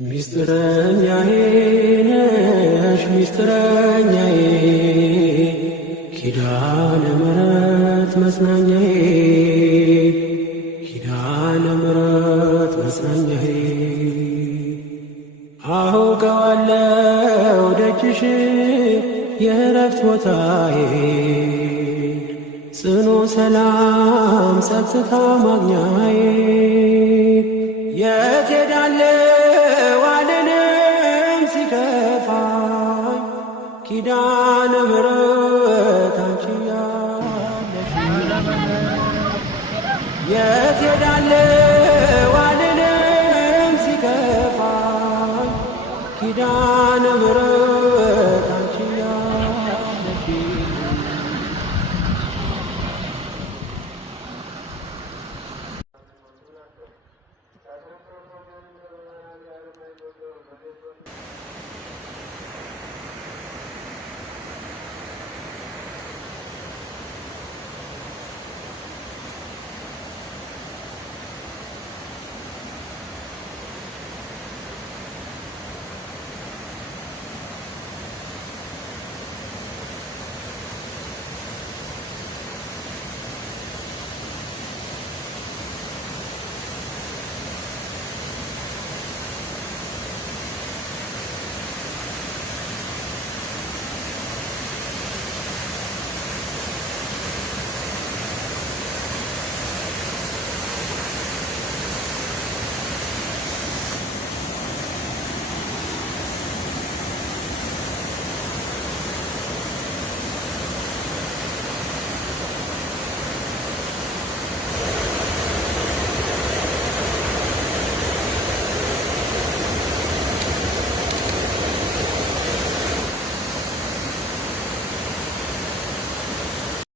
ሚስጥረኛዬ ነሽ ሚስጥረኛዬ ኪዳነ ምሕረት መጽናኛዬ ኪዳነ ምሕረት መጽናኛዬ አውቀዋለሁ ደጅሽ የእረፍት ቦታዬ ጽኑ ሰላም ጸጥታ ማግኛዬ የት ሄዳለሁ አልልም ሲከፋኝ ኪዳነ ምሕረት አንቺ ያለሽ የት ሄዳለሁ አልልም ሲከፋኝ ኪዳነ ምሕረት